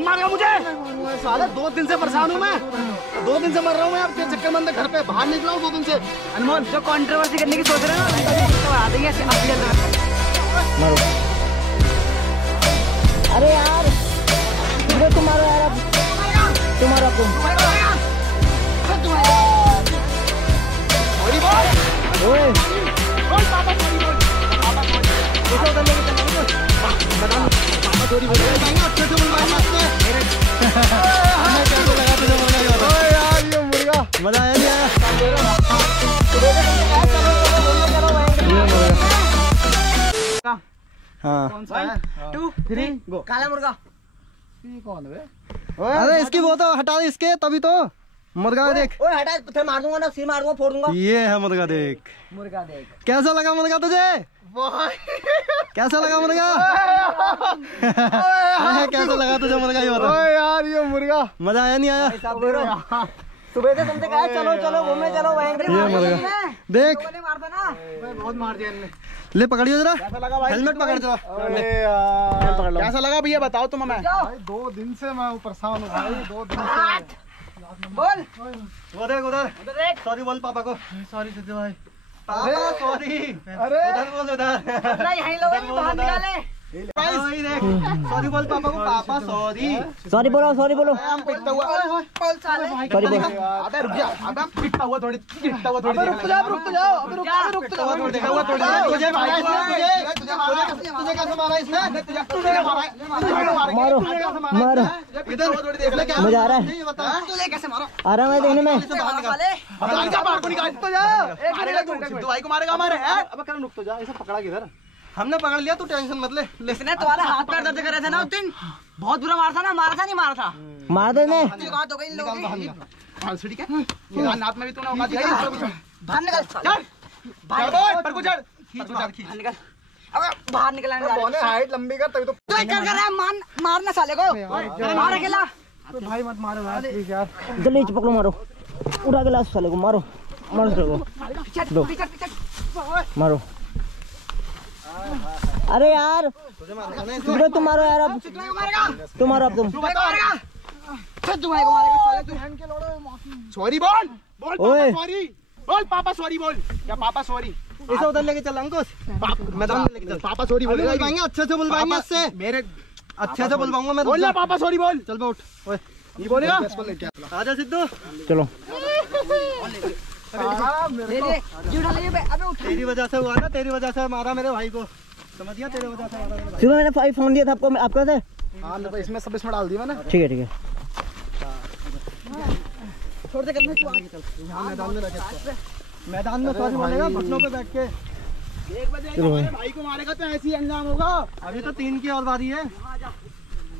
मारेगा मुझे। साले 2 दिन से परेशान हूँ मैं, 2 दिन से मर रहा हूँ मैं। अब तेरे चक्कर में अंदर घर पे बाहर निकला हूँ 2 दिन से। अनमोल जो कंट्रोवर्सी करने की सोच रहे हैं ना तो आ देंगे ऐसे मारो। अरे यार मुझे तुम्हारा यार तुम्हारा ओए मजा आया नहीं आया? हाँ 1 2 3 गो। काला मुर्गा कौन है? अरे इसकी वो तो हटा दे इसके, तभी तो मुर्गा देख। ओए हटा, फिर मार दूंगा ना, सिर मार दूंगा, फोड़ दूंगा। ये है मुर्गा देख। मुर्गा देख कैसा लगा मुर्गा तुझे? कैसा लगा मुर्गा? कैसा लगा तुझे मुर्गा ये बता। यार ये मुर्गा मजा आया नहीं आया? सुबह से तुमसे कहा चलो चलो घूमने चलो। ये मुर्गा देख, मारता ना, बहुत मार दिया इनने। ले पकड़ियो जरा, कैसा लगा भाई? हेलमेट पकड़ जरा। अरे यार कैसा लगा भैया बताओ तुम हमें। भाई 2 दिन से मैं परेशान हूँ भाई, 2 दिन से। बोल वो देख उधर, सॉरी बोल पापा को। सॉरी सिद्धू भाई। पापा सॉरी। अरे उधर बोल उधर। नहीं यहीं लोग बाहर निकाले। वही देख, सॉरी बोल पापा को। पापा सॉरी। सॉरी बोलो, सॉरी बोलो। पिटता हुआ। सॉरी बोलो। अबे रुक जा, अबे पिटता हुआ थोड़ी, पिटता हुआ थोड़ी। रुक जाओ, रुक जाओ, अबे रुक जा, रुक जाओ। देखा हुआ थोड़ी। तुझे मारा इसने, तुझे कैसे मारा इसने? तुझे मारा। मारो मारो, इधर थोड़ी देख ले क्या मजा आ रहा है। ये बता तुझे कैसे मारा? आ रहा है देखने में। बाहर जा, बाहर को निकाल तो जा। मारेगा तू, सिद्धू भाई को मारेगा हमारे। अबे कर रुक तो जा, इसे पकड़ा किधर? हमने पकड़ लिया, तू टेंशन मत ले। इसने तुम्हारे हाथ पैर दर्द कर रहे थे ना उस दिन, बहुत बुरा मारा था ना। मारा था नहीं मारा था? मार देने बात हो गई इन लोगों की। ठीक है नाथ में भी तूने औकात दिखाई। बाहर निकल, चल बाहर पर को चढ़, खींच बाहर निकल। अबे बाहर निकलाने बोले हाइट लंबी कर तभी तो। तो क्या कर रहा है? मारना साले को, मार अकेला। भाई मत मारो यार प्लीज यार। जल्दी पकड़ो, मारो, उठा गिलास साले को, मारो मारो साले को, मारो। अरे यार तुम मारो यार, अब तुम मारो, अब तुम। सॉरी बोल, बोल पापा सॉरी, बोल पापा सॉरी, बोल क्या पापा सॉरी। इसे उधर लेके चल अंकुश, मैदान में लेके चल। पापा सॉरी बोल बुलवाएंगे, अच्छे से बुलवाएंगे इससे। मेरे अच्छे से बुलवाऊंगा मैं। बोल पापा सॉरी बोल। चल बे उठ। ओए ये बोलेगा आजा सिद्धू, चलो। तेरी वजह से हुआ ना, तेरी वजह से मारा मेरे भाई को, समझ गया? तेरी वजह से मारा। सुबह मैंने फोन दिया था आपको, आपका था? हाँ तो इसमें सब इसमें डाल दिया मैंने। ठीक है ठीक है। छोड़ दे करने तू आगे मैदान में रखे, मैदान में सॉरी बोलेगा घुटनों पे बैठ के। 1 बजे भाई को मारेगा तो ऐसे ही अंजाम होगा। अभी तो 3 की और बारी है।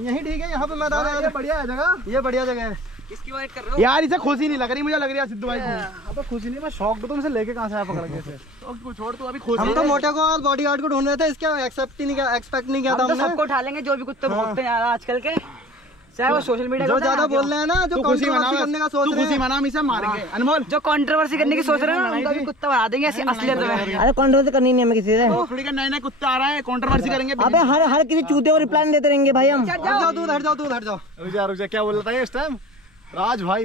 यही ठीक है, यहाँ पे मैदान है, बढ़िया है जगह, ये बढ़िया जगह है। किसकी वेट कर रहे हो यार? इसे खुशी नहीं लग रही, मुझे लग रही है सिद्धू भाई को। अब खुशी नहीं, मैं शौक तुमसे लेके कहां से आया पकड़ के। तो छोड़ तू, अभी खुशी। हम तो मोटे को और बॉडीगार्ड को ढूंढ रहे थे, इसके एक्सेप्ट नहीं किया था हम तो हमने। सबको उठा लेंगे जो भी कुत्ते भौंकते हैं आजकल के, चाहे वो सोशल मीडिया जो ज्यादा बोल रहे हैं ना, जो कंट्रोवर्सी करने का सोच रहे हैं, खुशी मना, हम इसे मारेंगे। अनमोल जो कंट्रोवर्सी करने की सोच रहे हैं ना, उनका भी कुत्ता बना देंगे ऐसे असलियत में। अरे कंट्रोवर्सी करनी नहीं हमें किसी से। खोपड़ी के नए कुत्ते आ रहे हैं, कंट्रोवर्सी करेंगे। अबे हर किसी चूते को रिप्लाई नहीं देते रहेंगे भाई हम। हट जाओ दूर, हट जाओ दूर, हट जाओ। रुक जा, क्या बोल रहा था इस टाइम? राज भाई,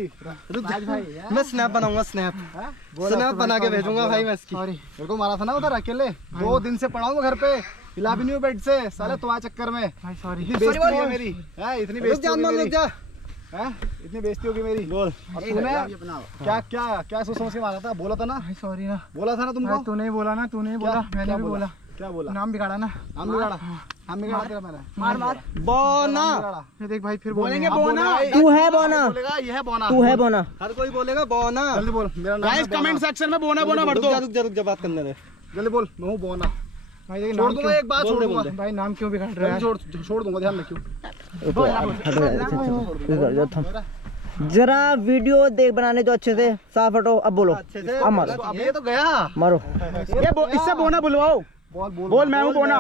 राज भाई मैं स्नैप बनाऊंगा, स्नैप बना के भेजूंगा भाई मैं इसकी। मेरे को मारा था ना उधर अकेले, 2 दिन से पड़ा हूँ घर पे, हिला भी नहीं हूँ बेड से साले तुम्हारे चक्कर में। इतनी बेइज्जती है मेरी, इतनी बेइज्जती होगी मेरी, इतनी बेइज्जती होगी मेरी। बोल क्या क्या क्या सोच समझ के मारा था? बोला था ना सॉरी ना, बोला था ना तुमको। तू नहीं बोला ना, तू नहीं बोला, मैंने भी बोला। क्या बोला? नाम बिगाड़ा ना, नाम बिगाड़ा, नाम बिगाड़ा तेरा मैंने। मार मार बोना, देख भाई फिर बोलेंगे बोना। तू है बोना, बोलेगा ये है बोना, तू है बोना, हर कोई बोलेगा बोना। जल्दी बोल मेरा नाम। गाइस कमेंट सेक्शन में बोना बोना भर दो। रुक जा बात करने दे, जल्दी बोल। मैं हूं बोना भाई। देखिए छोड़ दूंगा, एक बात छोड़ दूंगा भाई। नाम क्यों बिगाड़ रहा है? छोड़ दूंगा, ध्यान रखियो। जरा वीडियो देख बनाने दो अच्छे से, साफ हटो। अब बोलो अच्छे से। अब मारो, अब ये तो गया, मारो। ये इससे बोना बुलवाओ। बोल मैं हूँ बोना,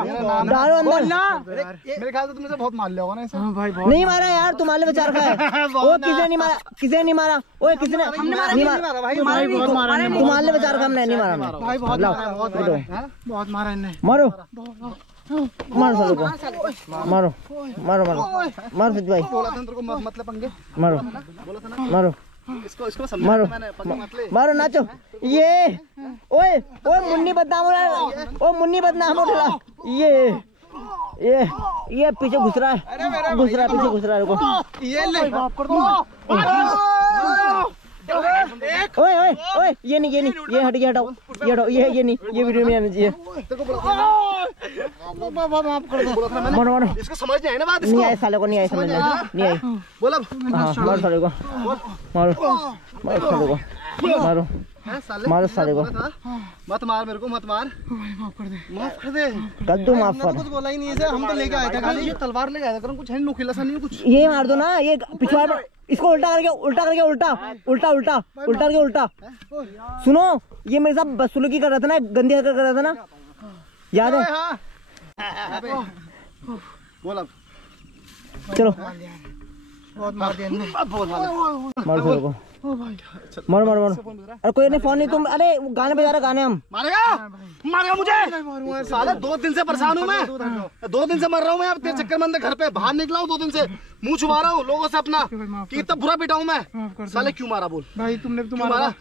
डालो अंदर। मेरे ख्याल से तुमने से बहुत मार लिया होगा ना इसे। भाई नहीं मारा यार, तुम्हारे विचार का है। वो किसने नहीं मारा, किसने नहीं मारा, ओए किसने हमने मारा, नहीं मारा भाई, तुम्हारे विचार का हमने नहीं मारा। भाई बहुत मारा इनने, मारो। मारो साले को, मारो मारो मारो मारो सिद्धू भाई, बोला था तेरे को मतलब पंगे, मारो बोला था ना मारो इसको समझा मारो मैंने, पंगे मत ले। मारो नाचो। ये ओए ओए मुन्नी बदनाम हो रहा है, ओ मुन्नी बदनाम हो रहा है। ये पीछे घुस रहा है, पीछे घुस रहा है। रुको ये ले माफ कर दो। ओए ओए ओए ये नहीं, ये हट गया, हटाओ ये नहीं, ये वीडियो में आना चाहिए। मारो मारो, इसको समझ नहीं आई ना बात, नहीं आई साले को, नहीं आई समझ, नहीं आई। बोला हाँ मारो साले को, मारो साले को, मारो मारो साले को। मत मार मेरे को, मत मार, माफ कर दे। कद्दू माफ कर। कुछ बोला ही नहीं है, हम तो लेके आए थे खाली। ये तलवार लेके आया था, कुछ है नुकीला सा नहीं, कुछ ये मार दो ना, ये पिछवाड़ पर इसको उल्टा करके उल्टा। सुनो, ये मेरे साथ बदसलूकी कर रहा था ना, गंदी हरकत कर रहा था ना, याद है? बोल अब, चलो बहुत मार दिया इन्होंने। मारो साले को, मारो। अरे कोई नहीं, फोन नहीं, तुम अरे गाने बजा रहे, गाने हम मारेगा मुझे साले। 2 दिन से परेशान हूँ मैं, 2 दिन से मर रहा हूँ मैं, अब तेरे चक्कर में अंदर घर पे बाहर निकला हूँ, 2 दिन से मुंह छुपा रहा हूँ लोगों से अपना कि इतना बुरा पिटा हूँ मैं। साले क्यों मारा बोल भाई, तुमने मारा?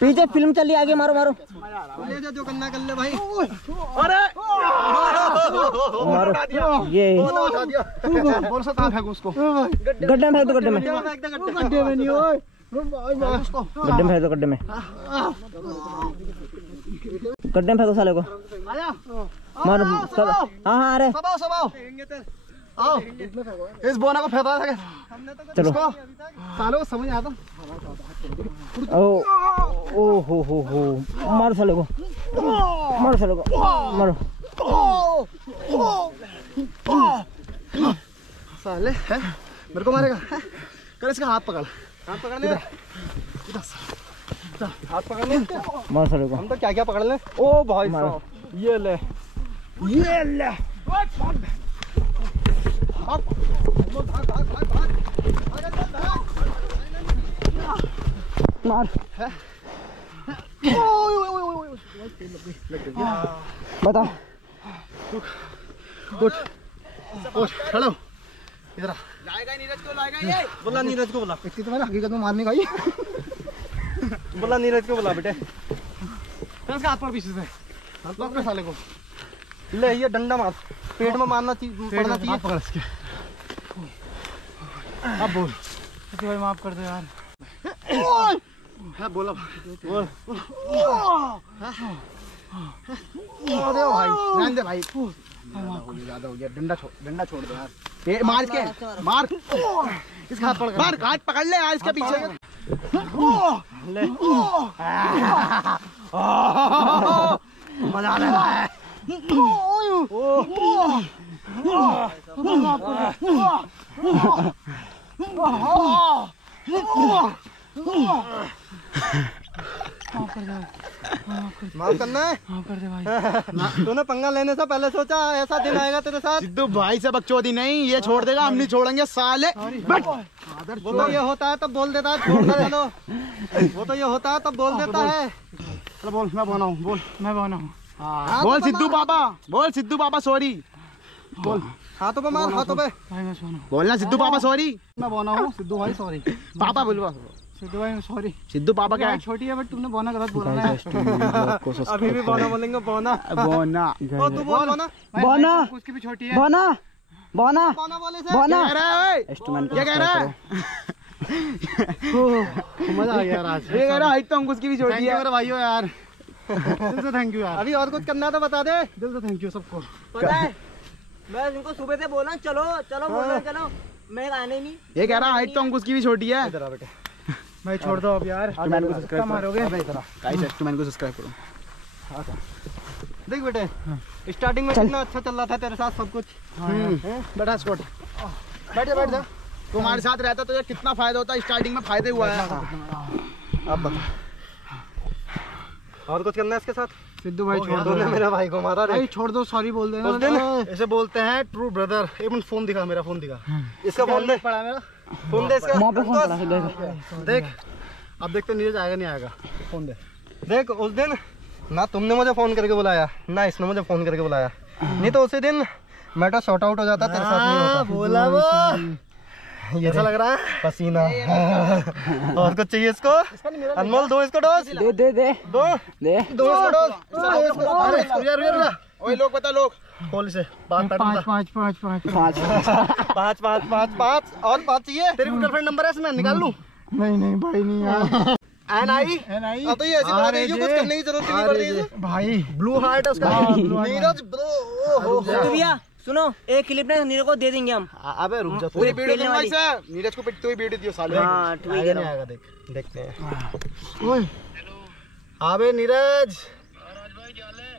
पीछे फिल्म चली, आगे मारो ले जा, जो करना कर ले भाई। अरे मारो। ये बोल सकता फेंको उसको, गड्ढे में फेंक दो, गड्ढे में गड्ढे में नहीं, ओए गड्ढे में फेंक दो, गड्ढे में फेंको साले को, मारो। हाँ अरे सब आओ, इस बोना को फेंका था चलो। सालों को समझ आता। ओ हो मारो साले को, मारो। साले है मेरे को मारेगा, कर इसका हाथ पकड़ ले, हाथ पकड़ ले, मारो साले को। हम तो क्या पकड़ ले। ओ भाई मारो। ये ले मार। बता उठ खड़ो इधर आ। बोला नीरज को, बोला इतनी तो मैंने हकीकत में मारने का ही बोला नीरज को, बोला बेटे। इसका हाथ पर पीछे से लग साले को, ले ये डंडा मार, पेट में मारना पड़ना चाहिए। पकड़ इसके, अब बोल भाई माफ कर दो यार। है बोल भाई, रहने दे भाई, ज्यादा हो गया। डंडा छोड़ दो यार, मार इसके, मार इसका हाथ पकड़, मार हाथ पकड़ ले यार इसके पीछे ले। मजा आ रहा है। माफ करना है, माफ कर दे भाई। तूने पंगा लेने से पहले सोचा ऐसा दिन आएगा तेरे साथ। सिद्धू भाई से बकचोदी नहीं, ये छोड़ देगा, हम नहीं छोड़ेंगे साले। वो तो ये होता है तब बोल देता है, छोड़ दे चलो। वो तो ये होता है तब बोल देता है। चलो बोल, मैं बना हूँ, बोल मैं बना हूँ। बोल सिद्धू बाबा, बोल सिद्धू बाबा सॉरी, बोल हाथों पे मार, हाथों पे। भाई मैं सोना। बोलना सिद्धू बाबा सॉरी। मैं बना हूँ सिद्धू भाई सॉरी। पापा बोलवा सिद्धू भाई सॉरी। सिद्धू पापा क्या है? छोटी है बट तुमने बोना गलत बोला ना। अभी भी बोना बोलेंगे, बोना बोना ओ तू बोल बोना। बोना उसकी भी छोटी है। बोना बोना बोना बोले से। बोना क्या कह रहा है? क्या कह रहा है? मजा आ गया यार आज। ये कह रहा हाइट तो अंकुश की भी छोटी थैंक यू है। मेरे भाइयों यार, दिल से थैंक यू यार, अभी और कुछ करना तो बता दे। दिल से थैंक यू सबको। पता है मैं इनको सुबह से बोला चलो बोला चलो, मैं आने नहीं। ये कह रहा हाइट तो अंकुश की भी छोटी है। इधर आ बेटे। भाई छोड़ दो अब यार। मैन को सब्सक्राइब मारोगे। गाइस मैन को सब्सक्राइब करो। देख बेटे, स्टार्टिंग में कितना अच्छा चल रहा था तेरे साथ सब कुछ। बैठा स्कॉट, बैठ जा। तुम्हारे साथ रहता तो ये कितना फायदा होता, स्टार्टिंग में फायदे हुआ है। अब बता, और कुछ करना है इसके साथ? सिद्धू भाई छोड़ दो। तूने मेरे भाई को मारा रे। भाई छोड़ दो, सॉरी बोल देना। उस दिन ऐसे बोलते हैं ट्रू ब्रदर। एक मिनट फोन दिखा, मेरा फोन दिखा। इसका फोन दे, पड़ा मेरा फोन दे इसका। वहाँ पे फोन पड़ा है, देख, अब देखते नीरज आएगा नहीं आएगा। फोन दे। देख उस दिन ना तुमने मुझे फोन करके बुलाया ना इसने मुझे फोन करके बुलाया, नहीं तो उसी दिन मैटर शॉर्ट आउट हो जाता, तेरे साथ नहीं होता। बोला वो ये ऐसा लग रहा है पसीना। और कुछ चाहिए इसको? अनमोल दो इसको डोज। दे दे दे दो दे दो इसको डोज। ओए लोग बता लोग खोल से बात पाँच और 5 चाहिए। तेरी गर्लफ्रेंड नंबर है इसमें निकाल लूं? नहीं भाई नहीं यार। NI तो ये ऐसी बात है, कुछ करने की जरूरत नहीं पड़ रही है भाई। ब्लू हार्ट है उसका। नीरज ब्रो। तो भैया सुनो, एक क्लिप ना नीरज को दे देंगे हम। अबे रुक जा, पूरी वीडियो बनवाई से नीरज को पिटते हुए वीडियो दियो साले। हाँ ठीक है, आएगा देख देखते हैं। ओए अबे नीरज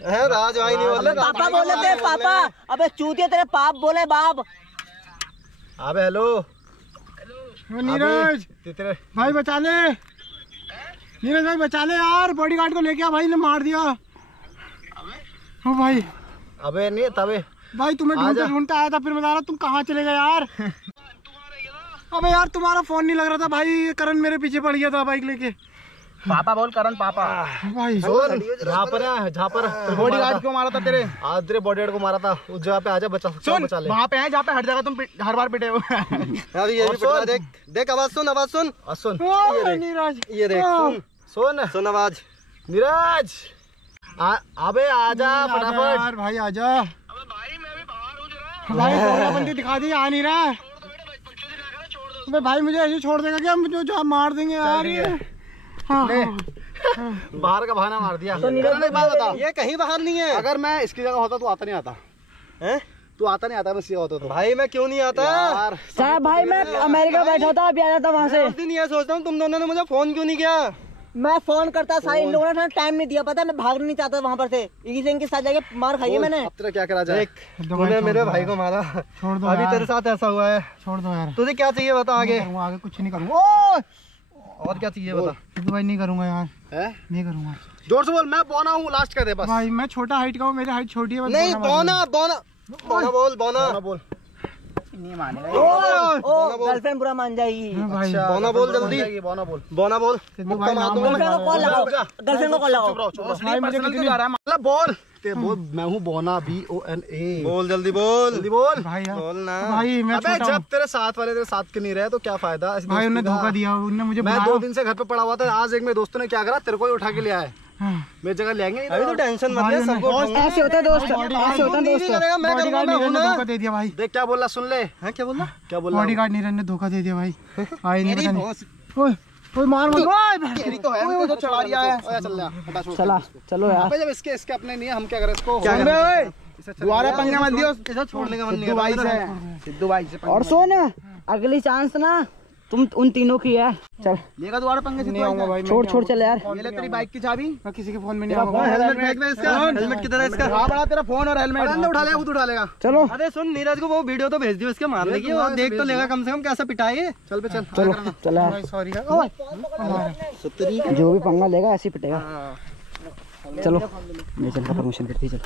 है राज भाई नहीं बोल पापा बोले थे पापा। अबे चूतिया तेरे पाप बोले बाप। अबे हेलो नीरज तेरे भाई बचा ले, नीरज भाई बचा ले यार, बॉडीगार्ड को लेके आ भाई ने मार दिया। ओ भाई अबे नहीं तबे भाई तुम्हें ढूंढते आया था, फिर बता रहा तुम कहाँ चले गए यार। अबे यार तुम्हारा फोन नहीं लग रहा था भाई, करण मेरे पीछे पड़ गया था बाइक लेके। पापा बोल करण पापा। भाई जहाँ पर बॉडीगार्ड क्यों मारा था तेरे? आज तेरे बॉडीगार्ड को मारा था, उस जगह पे आजा बचा सकता हूँ, बचा ले। वहाँ पे है जहाँ पे हर जगह तुम हर बार पिटे हो। यार ये भी पिटा, देख देख आवाज सुन, आवाज सुन, सुन नीरज ये देख सुन सुन आवाज। नीरज अबे आजा फटाफट। भाई आजा भाई, बंदी दिखा दी, आ नहीं रहा। अबे भाई मुझे ऐसे छोड़ देगा क्या? मुझे जो मार देंगे यार ये। बाहर का बहाना मार दिया। तो नीरज एक बात बता, ये कहीं बाहर नहीं है। अगर मैं इसकी जगह होता तू आता नहीं आता हैं? तू आता नहीं आता मैं इसकी जगह होता तो भाई मैं क्यों नहीं आता यार। साहब भाई मैं अमेरिका बैठा था, अभी आ जाता वहाँ से। उस दिन ये सोचता हूँ तुम दोनों ने मुझे फोन क्यों नहीं किया। मैं फोन करता सारे इन लोगों ने टाइम नहीं दिया, पता है मैं भागना नहीं चाहता वहाँ पर से। इनके साथ जाके मार खाई है मैंने। अब तेरा क्या करा जाए? देख तूने मेरे भाई को मारा, छोड़ दो अभी यार। तेरे साथ ऐसा हुआ है, छोड़ दो यार, तुझे क्या चाहिए बता आगे। आगे कुछ नहीं करूँगा। और क्या चाहिए बता। भाई नहीं करूँगा यार, नहीं करूँगा। जोर से बोल। मैं बोना हूँ, लास्ट कर दे बस। भाई मैं छोटा हाइट का हूँ, मेरी हाइट छोटी है। नहीं बोना बोना बोना बोल, बोना बोल। गर्लफ्रेंड बुरा मान जाएगी। अच्छा, बोना बोल जल्दी, बोना बोल। बोना बोल। मुक्का मार दूंगा गर्लफ्रेंड को कॉल लगाओ, गर्लफ्रेंड को कॉल लगाओ। भाई मुझे कितनी जा रहा है मतलब बोल। ते बोल मैं हूँ बोना BONA। बोल जल्दी बोल, जल्दी बोल भाई बोल ना। भाई मैं अबे जब तेरे साथ वाले तेरे साथ के नहीं रहे तो क्या फायदा? भाई उन्हें धोखा दिया, उन्होंने मुझे मैं 2 दिन से घर पे पड़ा हुआ था। आज एक मेरे दोस्तों ने क्या करा, तेरे को ही उठा के ले आए। मेरी जगह लेंगे नहीं। अभी तो टेंशन मत ले, सबको ऐसे होता है दोस्त, ऐसे होता है दोस्त। मैं करूंगा, मैं हूं ना। धोखा दे दिया भाई। देख क्या बोला, सुन ले। हैं क्या बोला? क्या बोला? बॉडीगार्ड नीरज ने धोखा दे दिया भाई। आई नहीं पता नहीं। ओए ओए मार मत। तेरी तो है, मुझे तो चढ़ा रिया है। ओए चल ले, हटा छोड़। चला चलो यार। अबे जब इसके अपने नहीं है, हम क्या करें इसको? क्या करें? ओए दोबारा पंगा मत दियो। इसे छोड़ने का मन नहीं सिद्धू भाई करता। से, सिद्धू भाई से और सुन, अगली चांस ना तुम उन तीनों की है। चल लेगा दोबारा पंगे से? नहीं आऊंगा भाई। छोड़ चल यार। ये ले तेरी बाइक की चाबी। मैं किसी के फोन में नहीं आऊंगा। हेलमेट फेंक दे इसका। हेलमेट किधर है इसका? कहां पड़ा तेरा फोन और हेलमेट? उठा ले, खुद उठा लेगा। चलो अरे सुन, नीरज को वो वीडियो तो भेज दियो इसके मारने की, वो देख तो लेगा कम से कम कैसा पिटाई। चल बे चल। चलो चल यार। सॉरी जो भी पंगा लेगा ऐसे ही पिटेगा। चलो मैं चल परमिशन करती चल।